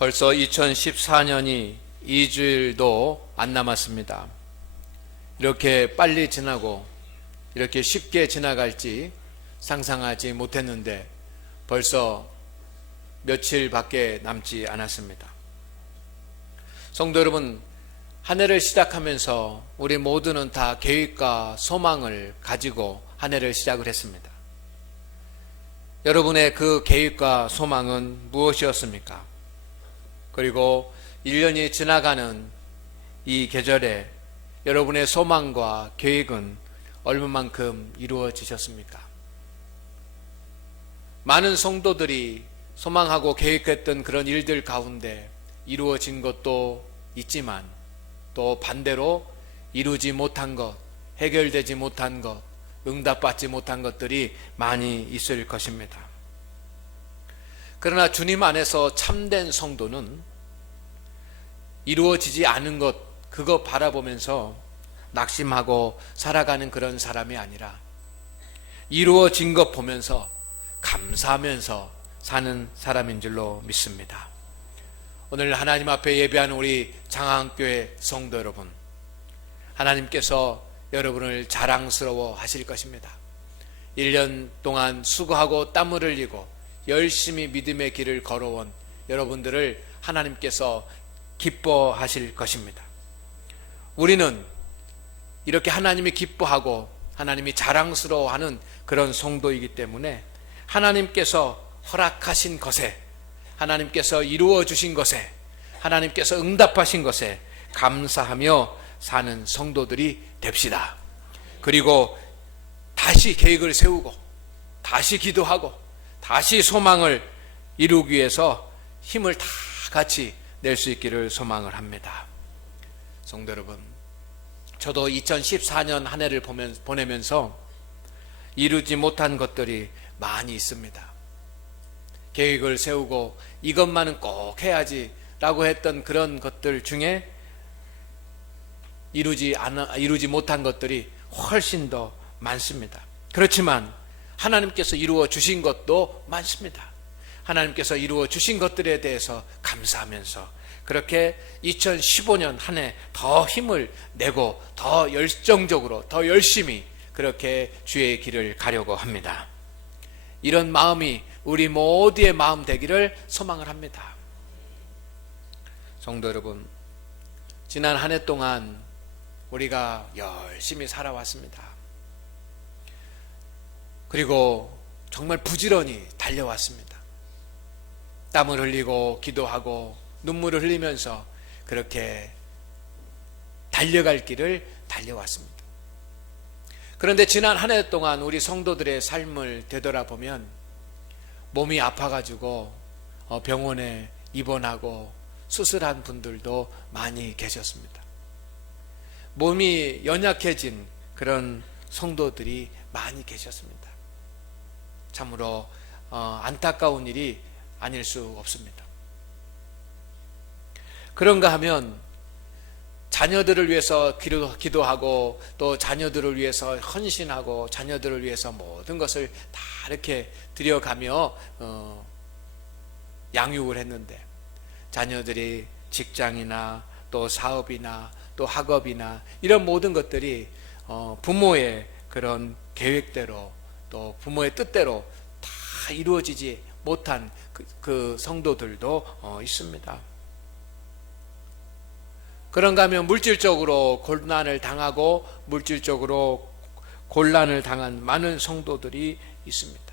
벌써 2014년이 2주일도 안 남았습니다. 이렇게 빨리 지나고 이렇게 쉽게 지나갈지 상상하지 못했는데 벌써 며칠밖에 남지 않았습니다. 성도 여러분, 한 해를 시작하면서 우리 모두는 다 계획과 소망을 가지고 한 해를 시작을 했습니다. 여러분의 그 계획과 소망은 무엇이었습니까? 그리고 1년이 지나가는 이 계절에 여러분의 소망과 계획은 얼마만큼 이루어지셨습니까? 많은 성도들이 소망하고 계획했던 그런 일들 가운데 이루어진 것도 있지만 또 반대로 이루지 못한 것, 해결되지 못한 것, 응답받지 못한 것들이 많이 있을 것입니다. 그러나 주님 안에서 참된 성도는 이루어지지 않은 것, 그거 바라보면서 낙심하고 살아가는 그런 사람이 아니라 이루어진 것 보면서 감사하면서 사는 사람인 줄로 믿습니다. 오늘 하나님 앞에 예배하는 우리 장항교회 성도 여러분, 하나님께서 여러분을 자랑스러워 하실 것입니다. 1년 동안 수고하고 땀을 흘리고 열심히 믿음의 길을 걸어온 여러분들을 하나님께서 기뻐하실 것입니다. 우리는 이렇게 하나님이 기뻐하고 하나님이 자랑스러워하는 그런 성도이기 때문에 하나님께서 허락하신 것에, 하나님께서 이루어 주신 것에, 하나님께서 응답하신 것에 감사하며 사는 성도들이 됩시다. 그리고 다시 계획을 세우고 다시 기도하고 다시 소망을 이루기 위해서 힘을 다 같이 낼 수 있기를 소망을 합니다. 성도 여러분, 저도 2014년 한 해를 보내면서 이루지 못한 것들이 많이 있습니다. 계획을 세우고 이것만은 꼭 해야지 라고 했던 그런 것들 중에 이루지 못한 것들이 훨씬 더 많습니다. 그렇지만 하나님께서 이루어 주신 것도 많습니다. 하나님께서 이루어 주신 것들에 대해서 감사하면서 그렇게 2015년 한 해 더 힘을 내고 더 열정적으로 더 열심히 그렇게 주의 길을 가려고 합니다. 이런 마음이 우리 모두의 마음 되기를 소망을 합니다. 성도 여러분, 지난 한 해 동안 우리가 열심히 살아왔습니다. 그리고 정말 부지런히 달려왔습니다. 땀을 흘리고 기도하고 눈물을 흘리면서 그렇게 달려갈 길을 달려왔습니다. 그런데 지난 한 해 동안 우리 성도들의 삶을 되돌아보면 몸이 아파가지고 병원에 입원하고 수술한 분들도 많이 계셨습니다. 몸이 연약해진 그런 성도들이 많이 계셨습니다. 참으로 안타까운 일이 아닐 수 없습니다. 그런가 하면 자녀들을 위해서 기도하고 또 자녀들을 위해서 헌신하고 자녀들을 위해서 모든 것을 다 이렇게 들여가며 양육을 했는데 자녀들이 직장이나 또 사업이나 또 학업이나 이런 모든 것들이 부모의 그런 계획대로 또 부모의 뜻대로 다 이루어지지 못한 그 성도들도 있습니다. 그런가 하면 물질적으로 고난을 당하고 물질적으로 곤란을 당한 많은 성도들이 있습니다.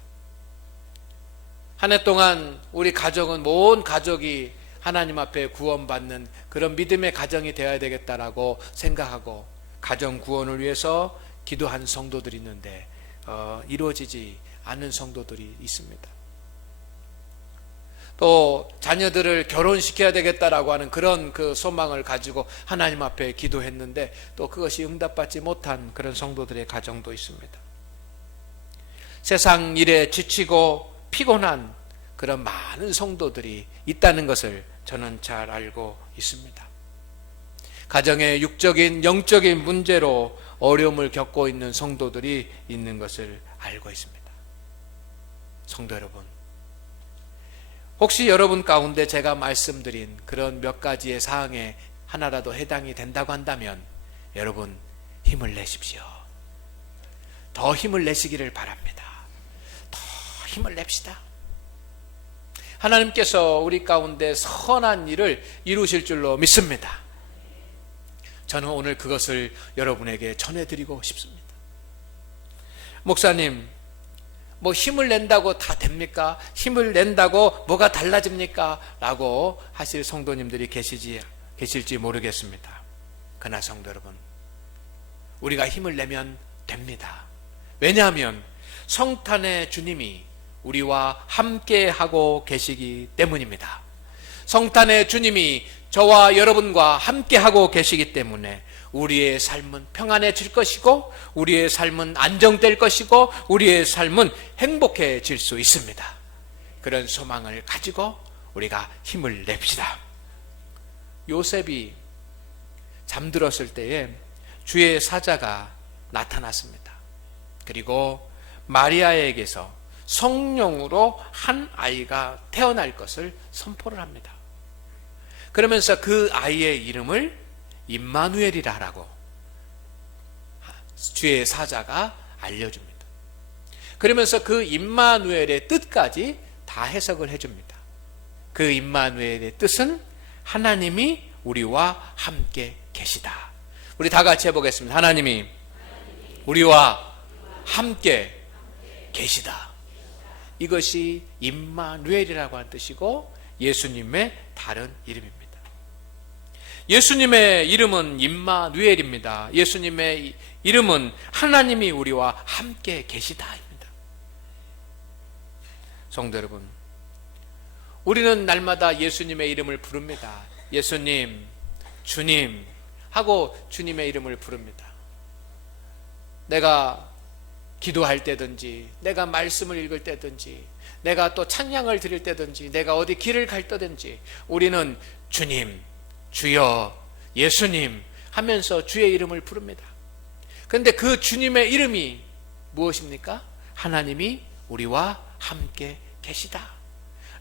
한 해 동안 우리 가정은 온 가족이 하나님 앞에 구원받는 그런 믿음의 가정이 되어야 되겠다라고 생각하고 가정 구원을 위해서 기도한 성도들이 있는데 이루어지지 않는 성도들이 있습니다. 또 자녀들을 결혼시켜야 되겠다라고 하는 그런 그 소망을 가지고 하나님 앞에 기도했는데 또 그것이 응답받지 못한 그런 성도들의 가정도 있습니다. 세상 일에 지치고 피곤한 그런 많은 성도들이 있다는 것을 저는 잘 알고 있습니다. 가정의 육적인 영적인 문제로 어려움을 겪고 있는 성도들이 있는 것을 알고 있습니다. 성도 여러분, 혹시 여러분 가운데 제가 말씀드린 그런 몇 가지의 사항에 하나라도 해당이 된다고 한다면 여러분 힘을 내십시오. 더 힘을 내시기를 바랍니다. 더 힘을 냅시다. 하나님께서 우리 가운데 선한 일을 이루실 줄로 믿습니다. 저는 오늘 그것을 여러분에게 전해드리고 싶습니다. 목사님, 뭐 힘을 낸다고 다 됩니까? 힘을 낸다고 뭐가 달라집니까? 라고 하실 성도님들이 계실지 모르겠습니다. 그러나 성도 여러분, 우리가 힘을 내면 됩니다. 왜냐하면 성탄의 주님이 우리와 함께하고 계시기 때문입니다. 성탄의 주님이 저와 여러분과 함께하고 계시기 때문에 우리의 삶은 평안해질 것이고 우리의 삶은 안정될 것이고 우리의 삶은 행복해질 수 있습니다. 그런 소망을 가지고 우리가 힘을 냅시다. 요셉이 잠들었을 때에 주의 사자가 나타났습니다. 그리고 마리아에게서 성령으로 한 아이가 태어날 것을 선포를 합니다. 그러면서 그 아이의 이름을 임마누엘이라고 주의 사자가 알려줍니다. 그러면서 그 임마누엘의 뜻까지 다 해석을 해줍니다. 그 임마누엘의 뜻은 하나님이 우리와 함께 계시다. 우리 다 같이 해보겠습니다. 하나님이 우리와 함께 계시다. 이것이 임마누엘이라고 하는 뜻이고 예수님의 다른 이름입니다. 예수님의 이름은 임마누엘입니다. 예수님의 이름은 하나님이 우리와 함께 계시다입니다. 성도 여러분, 우리는 날마다 예수님의 이름을 부릅니다. 예수님, 주님 하고 주님의 이름을 부릅니다. 내가 기도할 때든지, 내가 말씀을 읽을 때든지, 내가 또 찬양을 드릴 때든지, 내가 어디 길을 갈 때든지 우리는 주님, 주여, 예수님 하면서 주의 이름을 부릅니다. 그런데 그 주님의 이름이 무엇입니까? 하나님이 우리와 함께 계시다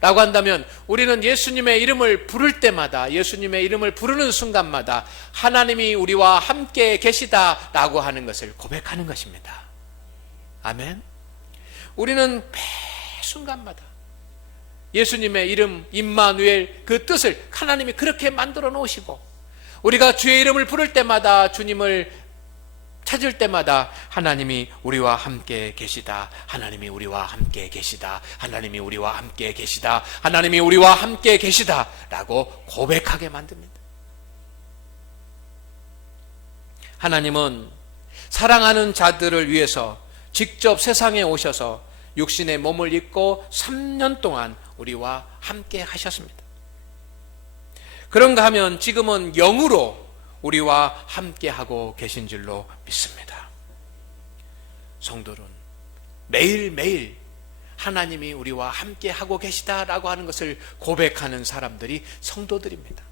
라고 한다면 우리는 예수님의 이름을 부를 때마다, 예수님의 이름을 부르는 순간마다 하나님이 우리와 함께 계시다 라고 하는 것을 고백하는 것입니다. 아멘. 우리는 매 순간마다 예수님의 이름 임마누엘 그 뜻을 하나님이 그렇게 만들어 놓으시고 우리가 주의 이름을 부를 때마다, 주님을 찾을 때마다 하나님이 우리와 함께 계시다, 하나님이 우리와 함께 계시다, 하나님이 우리와 함께 계시다, 하나님이 우리와 함께 계시다 라고 고백하게 만듭니다. 하나님은 사랑하는 자들을 위해서 직접 세상에 오셔서 육신의 몸을 입고 3년 동안 우리와 함께 하셨습니다. 그런가 하면 지금은 영으로 우리와 함께 하고 계신 줄로 믿습니다. 성도는 매일매일 하나님이 우리와 함께 하고 계시다라고 하는 것을 고백하는 사람들이 성도들입니다.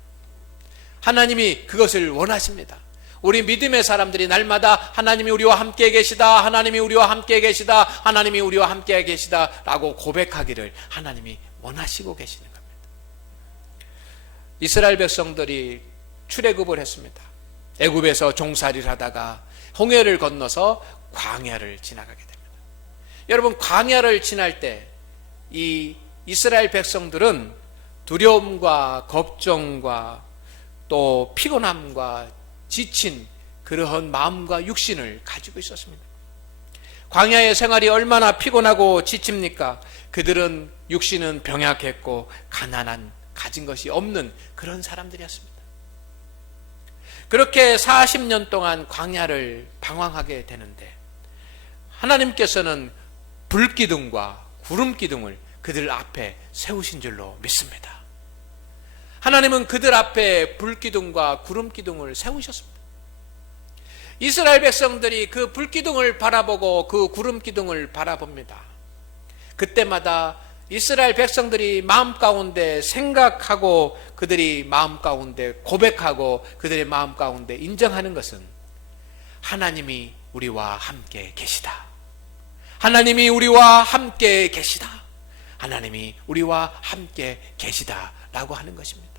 하나님이 그것을 원하십니다. 우리 믿음의 사람들이 날마다 하나님이 우리와 함께 계시다, 하나님이 우리와 함께 계시다, 하나님이 우리와 함께 계시다 라고 고백하기를 하나님이 원하시고 계시는 겁니다. 이스라엘 백성들이 출애굽을 했습니다. 애굽에서 종살이를 하다가 홍해를 건너서 광야를 지나가게 됩니다. 여러분, 광야를 지날 때 이 이스라엘 백성들은 두려움과 걱정과 또 피곤함과 지친 그러한 마음과 육신을 가지고 있었습니다. 광야의 생활이 얼마나 피곤하고 지칩니까? 그들은 육신은 병약했고 가난한, 가진 것이 없는 그런 사람들이었습니다. 그렇게 40년 동안 광야를 방황하게 되는데 하나님께서는 불기둥과 구름기둥을 그들 앞에 세우신 줄로 믿습니다. 하나님은 그들 앞에 불기둥과 구름기둥을 세우셨습니다. 이스라엘 백성들이 그 불기둥을 바라보고 그 구름기둥을 바라봅니다. 그때마다 이스라엘 백성들이 마음 가운데 생각하고 그들이 마음 가운데 고백하고 그들의 마음 가운데 인정하는 것은 하나님이 우리와 함께 계시다. 하나님이 우리와 함께 계시다. 하나님이 우리와 함께 계시다라고 하는 것입니다.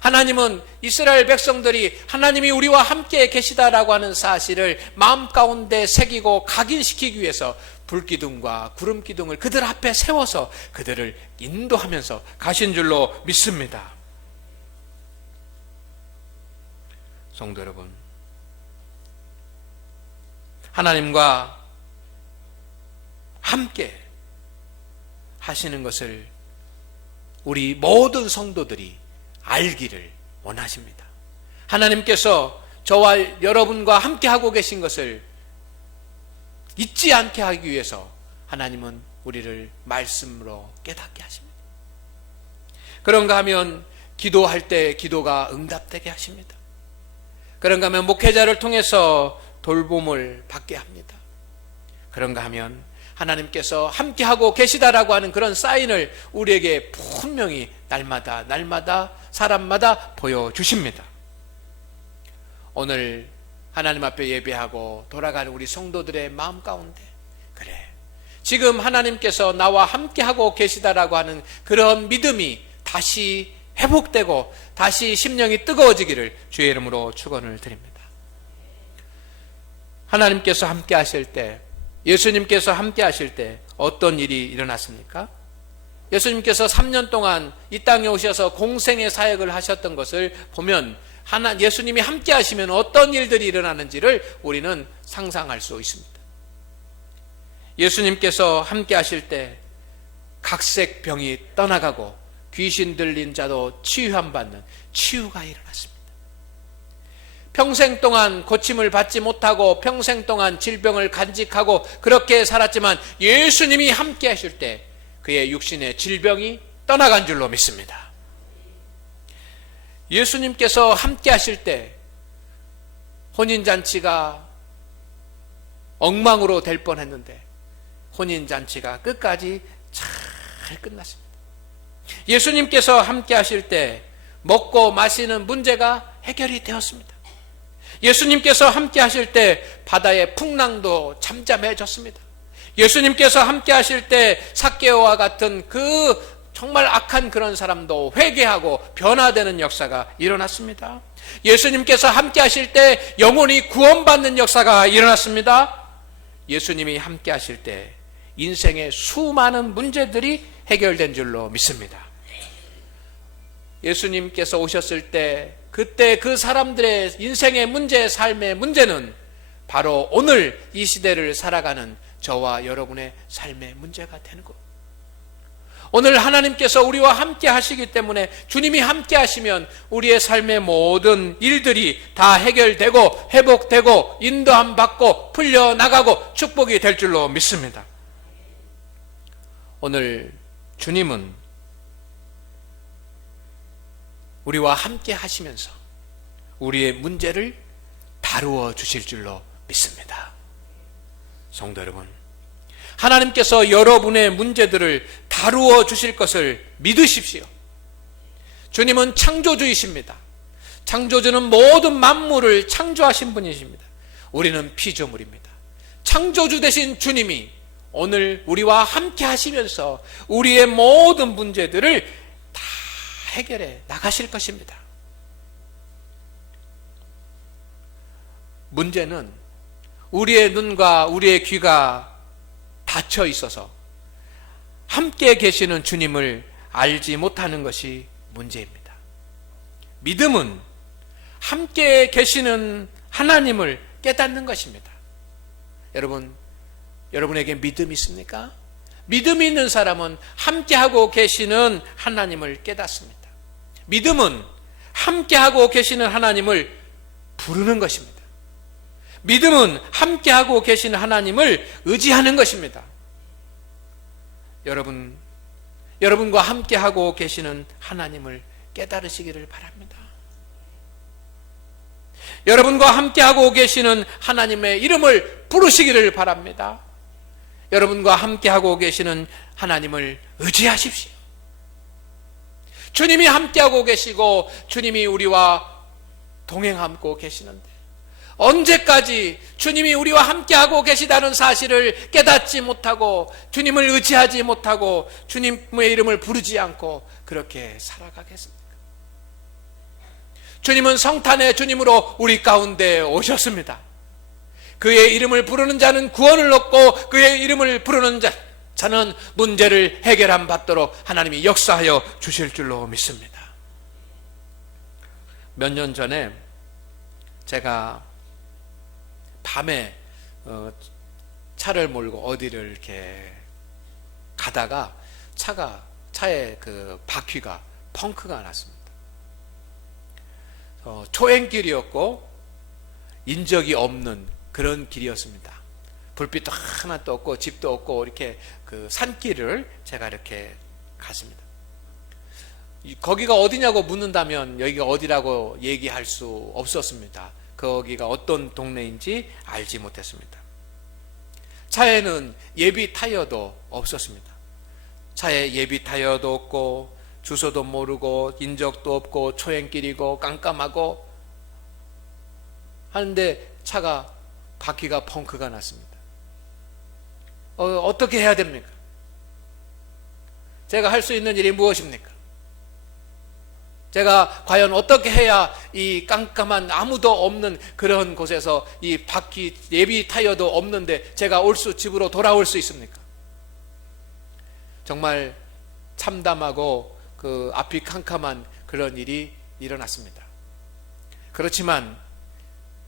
하나님은 이스라엘 백성들이 하나님이 우리와 함께 계시다라고 하는 사실을 마음 가운데 새기고 각인시키기 위해서 불기둥과 구름기둥을 그들 앞에 세워서 그들을 인도하면서 가신 줄로 믿습니다. 성도 여러분, 하나님과 함께 하시는 것을 우리 모든 성도들이 알기를 원하십니다. 하나님께서 저와 여러분과 함께 하고 계신 것을 잊지 않게 하기 위해서 하나님은 우리를 말씀으로 깨닫게 하십니다. 그런가 하면 기도할 때 기도가 응답되게 하십니다. 그런가 하면 목회자를 통해서 돌봄을 받게 합니다. 그런가 하면 하나님께서 함께하고 계시다라고 하는 그런 사인을 우리에게 분명히 날마다 사람마다 보여주십니다. 오늘 하나님 앞에 예배하고 돌아가는 우리 성도들의 마음 가운데, 그래, 지금 하나님께서 나와 함께하고 계시다라고 하는 그런 믿음이 다시 회복되고 다시 심령이 뜨거워지기를 주의 이름으로 축원을 드립니다. 하나님께서 함께 하실 때, 예수님께서 함께 하실 때 어떤 일이 일어났습니까? 예수님께서 3년 동안 이 땅에 오셔서 공생의 사역을 하셨던 것을 보면 예수님이 함께 하시면 어떤 일들이 일어나는지를 우리는 상상할 수 있습니다. 예수님께서 함께 하실 때 각색 병이 떠나가고 귀신 들린 자도 치유함 받는 치유가 일어났습니다. 평생 동안 고침을 받지 못하고 평생 동안 질병을 간직하고 그렇게 살았지만 예수님이 함께 하실 때 그의 육신의 질병이 떠나간 줄로 믿습니다. 예수님께서 함께 하실 때 혼인잔치가 엉망으로 될 뻔했는데 혼인잔치가 끝까지 잘 끝났습니다. 예수님께서 함께 하실 때 먹고 마시는 문제가 해결이 되었습니다. 예수님께서 함께 하실 때 바다의 풍랑도 잠잠해졌습니다. 예수님께서 함께 하실 때 삭개오와 같은 그 정말 악한 그런 사람도 회개하고 변화되는 역사가 일어났습니다. 예수님께서 함께 하실 때 영혼이 구원받는 역사가 일어났습니다. 예수님이 함께 하실 때 인생의 수많은 문제들이 해결된 줄로 믿습니다. 예수님께서 오셨을 때 그때 그 사람들의 인생의 문제, 삶의 문제는 바로 오늘 이 시대를 살아가는 저와 여러분의 삶의 문제가 되는 것. 오늘 하나님께서 우리와 함께 하시기 때문에 주님이 함께 하시면 우리의 삶의 모든 일들이 다 해결되고 회복되고 인도함 받고 풀려나가고 축복이 될 줄로 믿습니다. 오늘 주님은 우리와 함께 하시면서 우리의 문제를 다루어 주실 줄로 믿습니다. 성도 여러분, 하나님께서 여러분의 문제들을 다루어 주실 것을 믿으십시오. 주님은 창조주이십니다. 창조주는 모든 만물을 창조하신 분이십니다. 우리는 피조물입니다. 창조주 되신 주님이 오늘 우리와 함께 하시면서 우리의 모든 문제들을 다 해결해 나가실 것입니다. 문제는 우리의 눈과 우리의 귀가 닫혀 있어서 함께 계시는 주님을 알지 못하는 것이 문제입니다. 믿음은 함께 계시는 하나님을 깨닫는 것입니다. 여러분, 여러분에게 믿음이 있습니까? 믿음이 있는 사람은 함께하고 계시는 하나님을 깨닫습니다. 믿음은 함께하고 계시는 하나님을 부르는 것입니다. 믿음은 함께하고 계시는 하나님을 의지하는 것입니다. 여러분과 함께하고 계시는 하나님을 깨달으시기를 바랍니다. 여러분과 함께하고 계시는 하나님의 이름을 부르시기를 바랍니다. 여러분과 함께하고 계시는 하나님을 의지하십시오. 주님이 함께하고 계시고 주님이 우리와 동행하고 계시는데 언제까지 주님이 우리와 함께하고 계시다는 사실을 깨닫지 못하고 주님을 의지하지 못하고 주님의 이름을 부르지 않고 그렇게 살아가겠습니까? 주님은 성탄의 주님으로 우리 가운데 오셨습니다. 그의 이름을 부르는 자는 구원을 얻고 그의 이름을 부르는 자는 문제를 해결함 받도록 하나님이 역사하여 주실 줄로 믿습니다. 몇 년 전에 제가 밤에 차를 몰고 어디를 이렇게 가다가 차에 그 바퀴가 펑크가 났습니다. 초행길이었고 인적이 없는 그런 길이었습니다. 불빛도 하나도 없고 집도 없고 이렇게 그 산길을 제가 이렇게 갔습니다. 거기가 어디냐고 묻는다면 여기가 어디라고 얘기할 수 없었습니다. 거기가 어떤 동네인지 알지 못했습니다. 차에는 예비 타이어도 없었습니다. 차에 예비 타이어도 없고 주소도 모르고 인적도 없고 초행길이고 깜깜하고 하는데 차가 바퀴가 펑크가 났습니다. 어떻게 해야 됩니까? 제가 할 수 있는 일이 무엇입니까? 제가 과연 어떻게 해야 이 깜깜한 아무도 없는 그런 곳에서 이 바퀴 예비 타이어도 없는데 제가 집으로 돌아올 수 있습니까? 정말 참담하고 그 앞이 캄캄한 그런 일이 일어났습니다. 그렇지만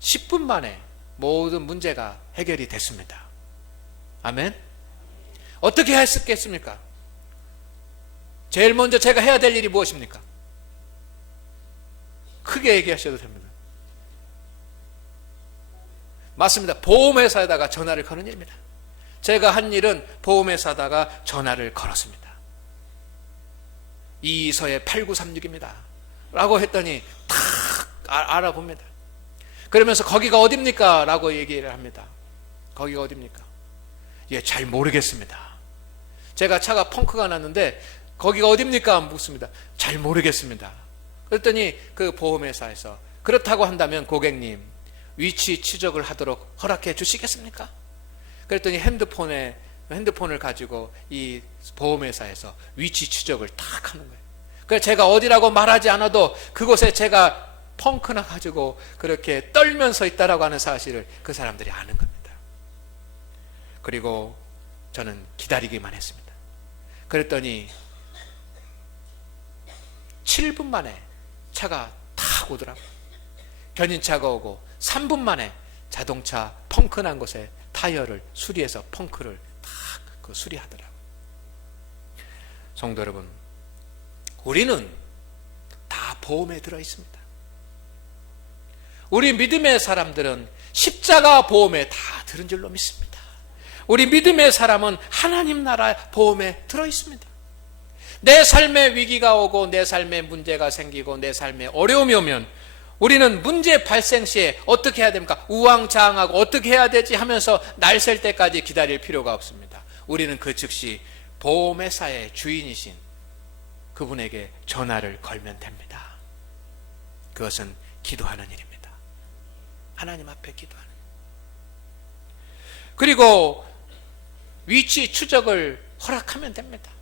10분 만에 모든 문제가 해결이 됐습니다. 아멘. 어떻게 했겠습니까? 제일 먼저 제가 해야 될 일이 무엇입니까? 크게 얘기하셔도 됩니다. 맞습니다. 보험회사에다가 전화를 거는 일입니다. 제가 한 일은 보험회사에다가 전화를 걸었습니다. 이서의 8936입니다 라고 했더니 탁 알아봅니다. 그러면서 거기가 어딥니까? 라고 얘기를 합니다. 거기가 어딥니까? 예, 잘 모르겠습니다. 제가 차가 펑크가 났는데 거기가 어딥니까? 묻습니다. 잘 모르겠습니다. 그랬더니 그 보험회사에서 그렇다고 한다면 고객님 위치 추적을 하도록 허락해 주시겠습니까? 그랬더니 핸드폰을 가지고 이 보험회사에서 위치 추적을 딱 하는 거예요. 그래서 제가 어디라고 말하지 않아도 그곳에 제가 펑크나 가지고 그렇게 떨면서 있다라고 하는 사실을 그 사람들이 아는 겁니다. 그리고 저는 기다리기만 했습니다. 그랬더니 7분 만에 차가 탁 오더라고요. 견인차가 오고 3분 만에 자동차 펑크난 곳에 타이어를 수리해서 펑크를 탁 수리하더라고요. 성도 여러분, 우리는 다 보험에 들어 있습니다. 우리 믿음의 사람들은 십자가 보험에 다 들은 줄로 믿습니다. 우리 믿음의 사람은 하나님 나라 보험에 들어 있습니다. 내 삶에 위기가 오고 내 삶에 문제가 생기고 내 삶에 어려움이 오면 우리는 문제 발생 시에 어떻게 해야 됩니까? 우왕좌왕하고 어떻게 해야 되지 하면서 날 셀 때까지 기다릴 필요가 없습니다. 우리는 그 즉시 보험회사의 주인이신 그분에게 전화를 걸면 됩니다. 그것은 기도하는 일입니다. 하나님 앞에 기도하는 일. 그리고 위치 추적을 허락하면 됩니다.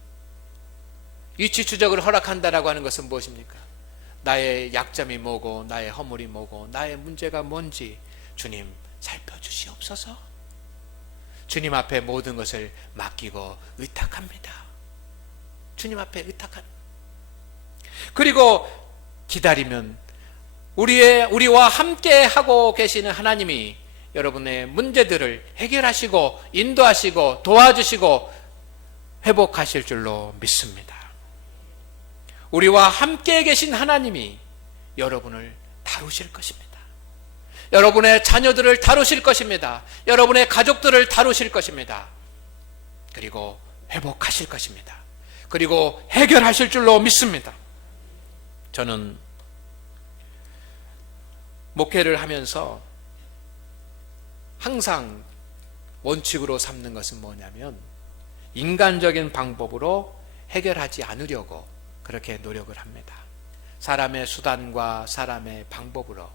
위치 추적을 허락한다라고 하는 것은 무엇입니까? 나의 약점이 뭐고 나의 허물이 뭐고 나의 문제가 뭔지 주님 살펴주시옵소서. 주님 앞에 모든 것을 맡기고 의탁합니다. 주님 앞에 의탁합니다. 그리고 기다리면 우리와 함께 하고 계시는 하나님이 여러분의 문제들을 해결하시고 인도하시고 도와주시고 회복하실 줄로 믿습니다. 우리와 함께 계신 하나님이 여러분을 다루실 것입니다. 여러분의 자녀들을 다루실 것입니다. 여러분의 가족들을 다루실 것입니다. 그리고 회복하실 것입니다. 그리고 해결하실 줄로 믿습니다. 저는 목회를 하면서 항상 원칙으로 삼는 것은 뭐냐면 인간적인 방법으로 해결하지 않으려고 그렇게 노력을 합니다. 사람의 수단과 사람의 방법으로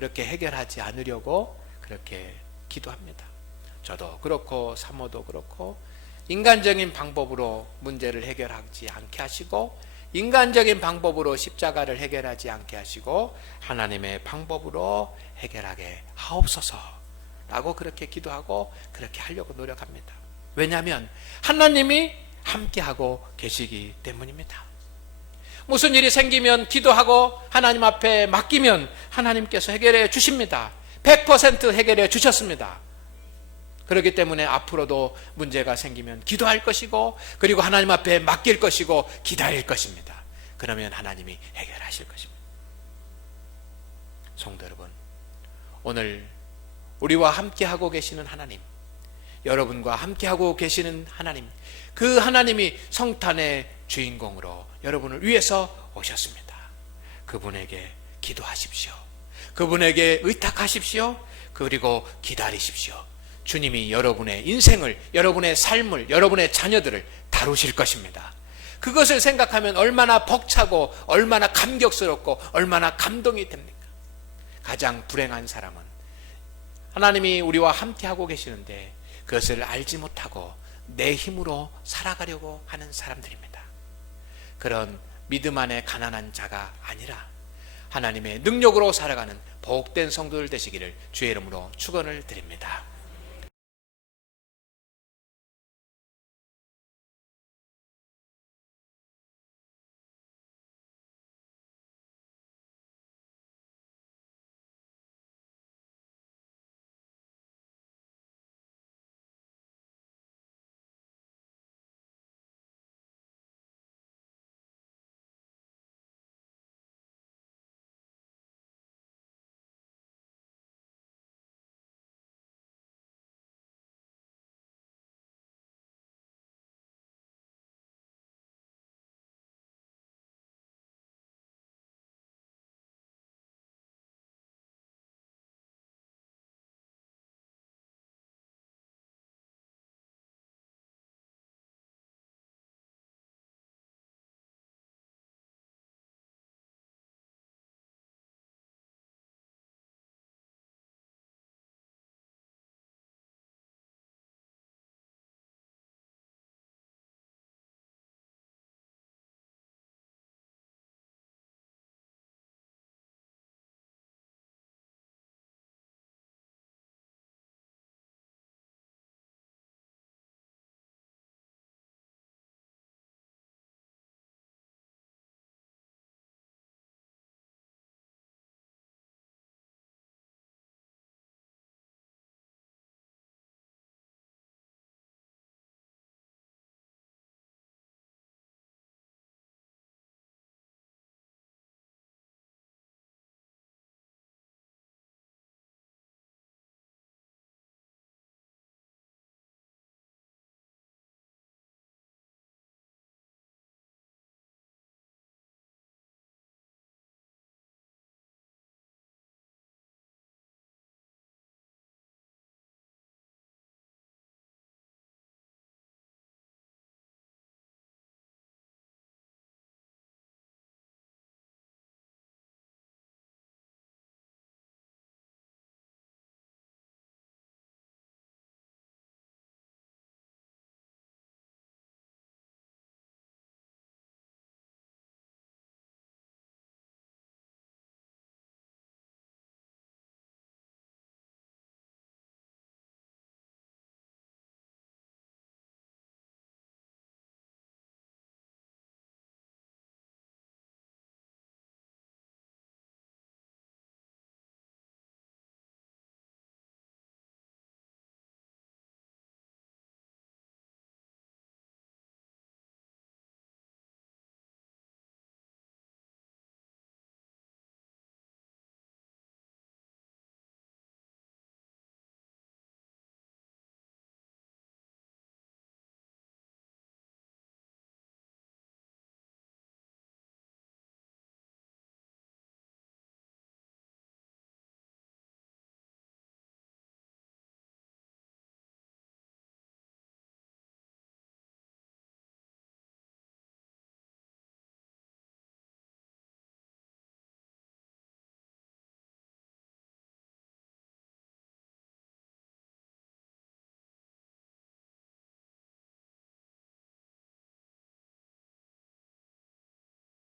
그렇게 해결하지 않으려고 그렇게 기도합니다. 저도 그렇고 사모도 그렇고 인간적인 방법으로 문제를 해결하지 않게 하시고 인간적인 방법으로 십자가를 해결하지 않게 하시고 하나님의 방법으로 해결하게 하옵소서 라고 그렇게 기도하고 그렇게 하려고 노력합니다. 왜냐하면 하나님이 함께하고 계시기 때문입니다. 무슨 일이 생기면 기도하고 하나님 앞에 맡기면 하나님께서 해결해 주십니다. 100% 해결해 주셨습니다. 그렇기 때문에 앞으로도 문제가 생기면 기도할 것이고 그리고 하나님 앞에 맡길 것이고 기다릴 것입니다. 그러면 하나님이 해결하실 것입니다. 성도 여러분, 오늘 우리와 함께하고 계시는 하나님, 여러분과 함께하고 계시는 하나님, 그 하나님이 성탄의 주인공으로 여러분을 위해서 오셨습니다. 그분에게 기도하십시오. 그분에게 의탁하십시오. 그리고 기다리십시오. 주님이 여러분의 인생을, 여러분의 삶을, 여러분의 자녀들을 다루실 것입니다. 그것을 생각하면 얼마나 벅차고 얼마나 감격스럽고 얼마나 감동이 됩니까? 가장 불행한 사람은 하나님이 우리와 함께하고 계시는데 그것을 알지 못하고 내 힘으로 살아가려고 하는 사람들입니다. 그런 믿음 안에 가난한 자가 아니라 하나님의 능력으로 살아가는 복된 성도들 되시기를 주의 이름으로 축원을 드립니다.